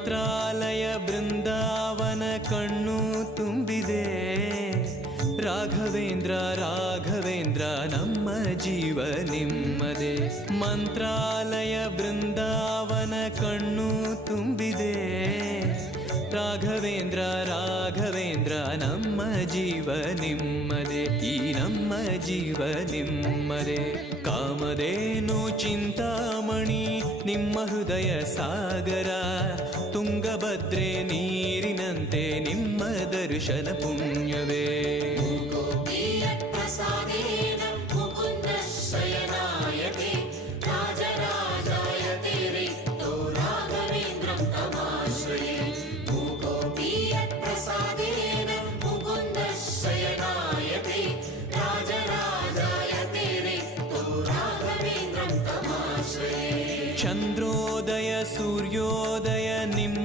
ಮಂತ್ರಾಲಯ ಬೃಂದಾವನ ಕಣ್ಣು ತುಂಬಿದೆ. ರಾಘವೇಂದ್ರ ರಾಘವೇಂದ್ರ ನಮ್ಮ ಜೀವ ನಿಮ್ಮದೇ. ಮಂತ್ರಾಲಯ ಬೃಂದಾವನ ಕಣ್ಣು ತುಂಬಿದೆ. ರಾಘವೇಂದ್ರ ರಾಘವೇಂದ್ರ ನಮ್ಮ ಜೀವ ನಿಮ್ಮದೇ. ಈ ನಮ್ಮ ಜೀವ ನಿಮ್ಮದೇ. ಕಾಮಧೇನು ಚಿಂತಾಮಣಿ ನಿಮ್ಮ ಹೃದಯ ಸಾಗರ. ತುಂಗಭದ್ರೆ ನೀರಿನಂತೆ ನಿಮ್ಮ ದರ್ಶನ ಪುಣ್ಯವೇ. ಚಂದ್ರೋದಯ ಸೂರ್ಯೋದಯ ನಿಮ್ಮ